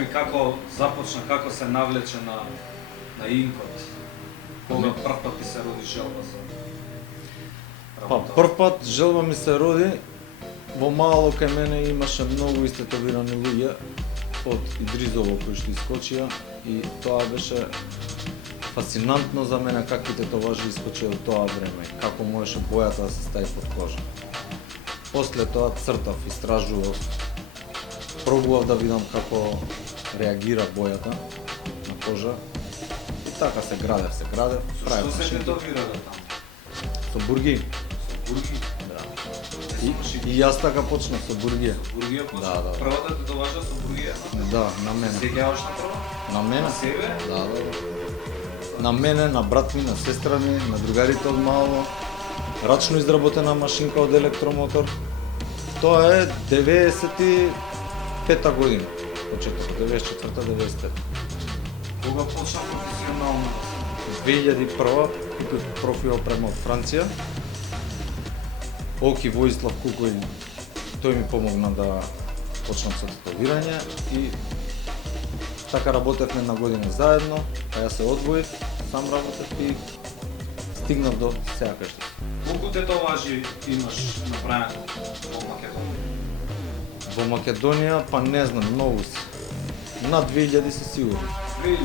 ми како започна, како се навлече на инкот. Кога прв пат ти се роди желба за Па, работа? прв пат желба ми се роди, во мало кај мене имаше многу истетовирани луѓе од Идризово кои што искочија и тоа беше фасцинантно за мене какви тетоважи искочија од тоа време, како можеше бојата да се стави под кожа. После тоа цртав, истражував, пробував да видам како реагира бојата на кожа и така се градев, Што правев се машинки. тетовирале таму? Со бурги. Со бурги? Да. И И јас така почнав со бургија. бургија почна? Да. Првата тетоважа со бургија? Да, на мене. Сеќаваш на прва? На мене? На себе? Да. На мене, на брат ми, на сестра ми, на другарите од мало. Рачно изработена машинка од електромотор. Тоа е 95-та година. Почетокот, 94-та, 95-та. Кога почна професионално? 2001 купив профил према од Франција. Оки Воислав Кукој, тој ми помогна да почнам со тетовирање и така работевме на година заедно, а јас се одвоив, сам работев и стигнав до сега кај што. Колку тетоважи имаш направено во Македонија? Во Македонија, па не знам, многу се. Над 2000 се сигурно. 2000.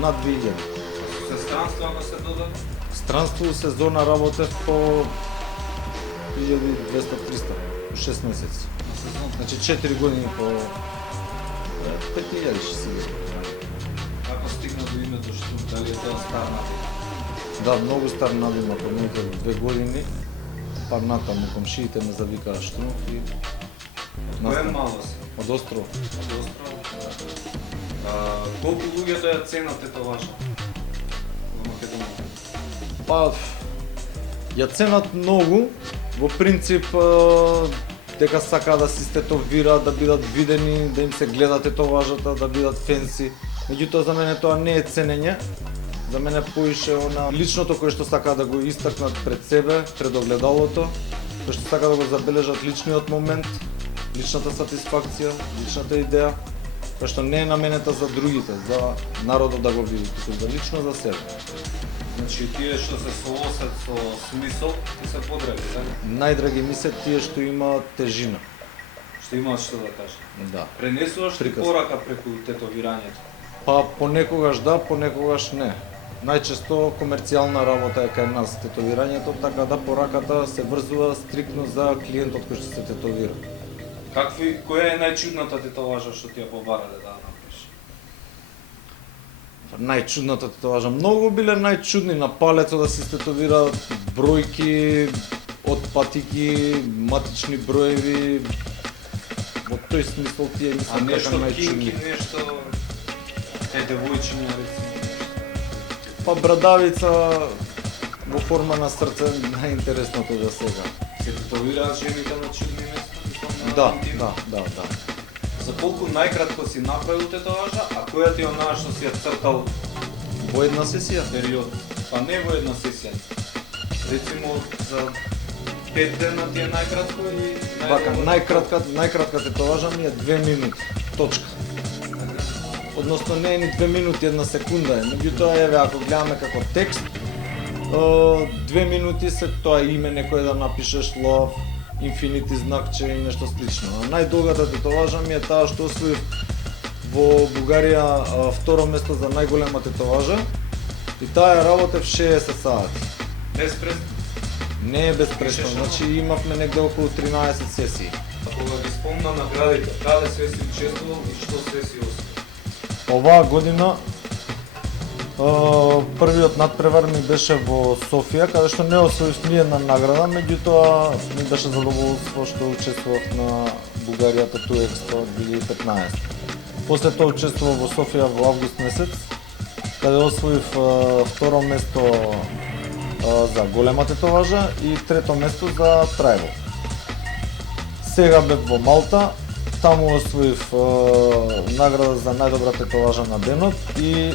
Над 2000. Со странство ако се додаде? Странство сезона работев по 1200-300, 6 месеци. На сезон. Значи 4 години по 5000 ще сигурно. Како стигна до името Штум? Дали е тоа стар надим? Да, многу стар надимак, од моите 2 години. Пар натаму комшиите ме завикаа Штруф и Кој е мало се? од остров. Од остров? Колку луѓето ја ценат тетоважа во Македонија? Па, ја ценат многу, во принцип дека сака да се тетовираат, да бидат видени, да им се гледа тетоважата, да бидат фенси. Меѓутоа за мене тоа не е ценење. За мене поише она личното кое што сака да го истакнат пред себе, пред огледалото, кое што сака да го забележат личниот момент, личната сатисфакција, личната идеја, која што не е наменета за другите, за народот да го види, туку за лично за себе. Значи тие што се соосат со смисол, ти се подреби, така? Најдраги ми се тие што имаат тежина. Што имаат што да кажеш. Да. Пренесуваш ли Приказ. порака преку тетовирањето? Па понекогаш да, понекогаш не. Најчесто комерцијална работа е кај нас тетовирањето, така да пораката се врзува стриктно за клиентот кој што се тетовира. Која е најчудната тетоважа што ти ја побарале да направиш? Најчудната тетоважа, многу биле најчудни на палецот да се тетовираат бројки од патики, матични броеви. Во тој смисол тие ми се А нешто така кинки, најчудни. нешто е девојчиња рецимо. Па брадавица во форма на срце, најинтересното за сега. Се тетовираат жените на чудни места? Да. За колку најкратко си направил тетоважа, а која ти е онаа што си ја цртал Во една сесија? период? Па не во една сесија. Рецимо за 5 дена ти е најкратко и Вака, најкратка тетоважа ми е 2 минути. Точка. Односно не е ни 2 минути, 1 секунда е. Меѓутоа еве ако гледаме како текст, 2 минути се тоа име некој да напишеш love, инфинити знакче и нешто слично. А најдолгата тетоважа ми е таа што освоив во Бугарија второ место за најголема тетоважа и таа ја работев 60 сати. без пред. Не е безпрестанно, значи имавме негде околу 13 сесии. А кога ги спомна наградите, каде се си учествувал и што се си освоил? Оваа година првиот надпревар ми беше во Софија, каде што не освоив ни една награда, меѓутоа ми беше задоволство што учествував на Бугарија Тату Експо 2015. После тоа учествував во Софија во август месец, каде освоив второ место за голема тетоважа и трето место за трајбо. Сега бев во Малта, таму освоив награда за најдобра тетоважа на денот и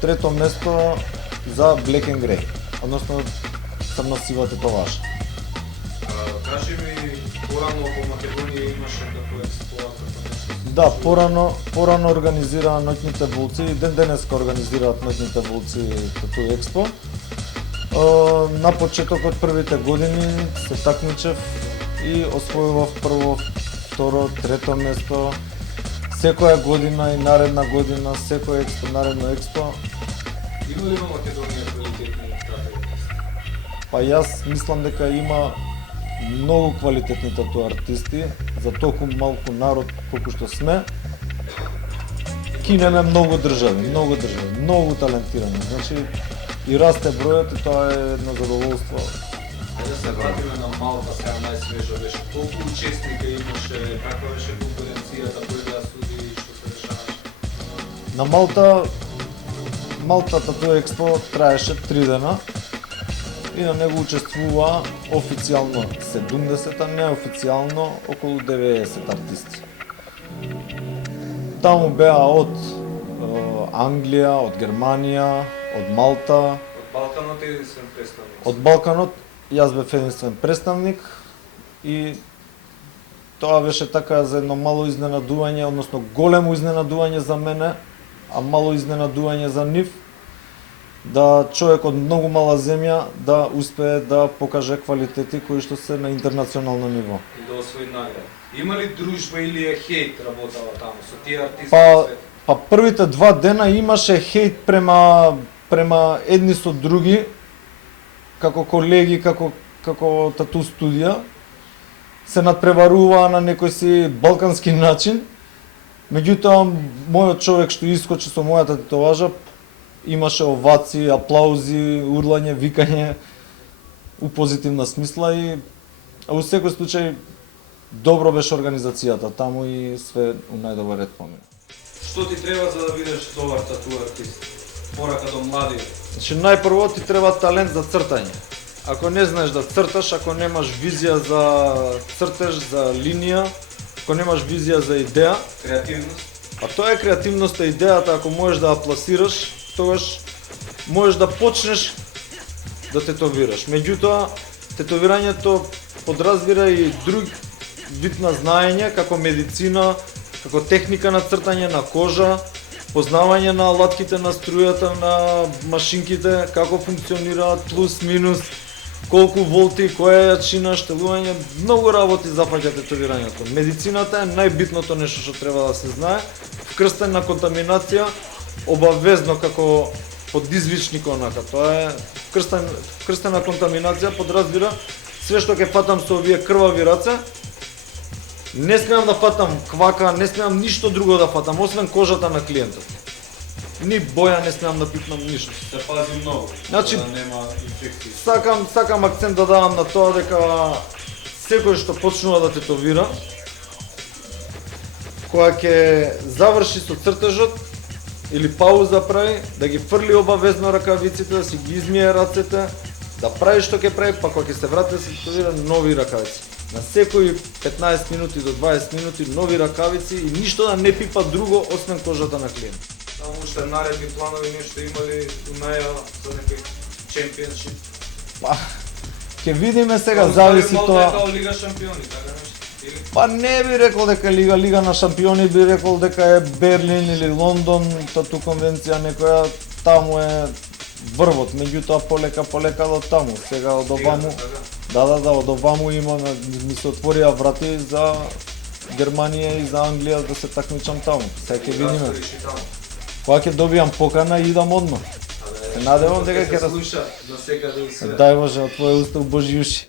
трето место за Black and Grey, односно црно-сива тетоважа. Кажи ми, порано во Македонија имаше како експлоат, како нешто? Да, порано организираа ноќните волци и ден денеска организираат ноќните волци Тату Експо. На почетокот првите години се такмичев и освојував прво, второ, трето место. Секоја година и наредна година, секој експо, наредно експо. Има ли во Македонија квалитетни тату? Па јас мислам дека има многу квалитетни тату артисти, за толку малку народ колку што сме. Кинеме многу држави, многу талентирани. Значи и расте бројот и тоа е едно задоволство. Ајде да се вратиме на Малта, сега најсвежо беше. Колку учесника имаше, каква беше конкуренцијата, кој да суди и што се дешаваше? На Малта Тату Експо траеше 3 дена и на него учествува официјално 70, а неофицијално околу 90 артисти. Таму беа од Англија, од Германија, од Малта. Од Балканот е единствен представник. Од Балканот јас бев единствен представник и тоа беше така за едно мало изненадување, односно големо изненадување за мене, а мало изненадување за нив, да човек од многу мала земја да успее да покаже квалитети кои што се на интернационално ниво. И да освои награда. Има ли дружба или е хейт работала таму со тие артисти на свет? Па првите 2 дена имаше хейт према едни со други, како колеги, како тату студија, се надпреваруваа на некој си балкански начин. Меѓутоа, мојот човек што искочи со мојата татуажа, имаше овации, аплаузи, урлање, викање у позитивна смисла и у секој случај добро беше организацијата таму и све у најдобар ред помина. Што ти треба за да бидеш добар тату артист? Порака до млади. Значи најпрво ти треба талент за цртање. Ако не знаеш да црташ, ако немаш визија за цртеж, за линија, ако немаш визија за идеја, Креативност. а тоа е креативноста, идејата, ако можеш да ја пласираш, тогаш можеш да почнеш да тетовираш. Меѓутоа, тетовирањето подразбира и друг вид на знаење, како медицина, како техника на цртање на кожа, познавање на алатките на струјата, на машинките, како функционираат, плюс, минус, колку волти, која е јачина, штелување, многу работи зафаќа тетовирањето. Медицината е најбитното нешто што треба да се знае. Вкрстена контаминација, обавезно како подизвичник онака, тоа е вкрстена контаминација подразбира све што ќе фатам со овие крвави раце. Не смеам да фатам квака, не смеам ништо друго да фатам, освен кожата на клиентот. Ни боја не смеам да пипнам ништо. Се пази многу, Значи, да нема инфекции. Сакам акцент да давам на тоа дека секој што почнува да тетовира, кога ќе заврши со цртежот или пауза прави, да ги фрли обавезно ракавиците, да си ги измие рацете, да прави што ќе прави, па кога ќе се врати да се тетовира нови ракавици. На секои 15 минути до 20 минути нови ракавици и ништо да не пипа друго освен кожата на клиент. Таму уште наредни планови нешто имали у најава за некој чемпионшип? Па, ќе видиме сега, зависи тоа. Као Лига шампиони, така нешто? Или? Па не би рекол дека Лига на шампиони, би рекол дека е Берлин или Лондон, тату конвенција некоја, таму е врвот, меѓутоа полека до таму. Сега од оваму, од оваму имаме, ми се отворија врати за Германија и за Англија да се такмичам таму. Сега ќе видиме. Кога ќе добијам покана и идам одма. Се надевам дека ќе слуша до секаде и све. Дај Боже, од твој устав Божи уши.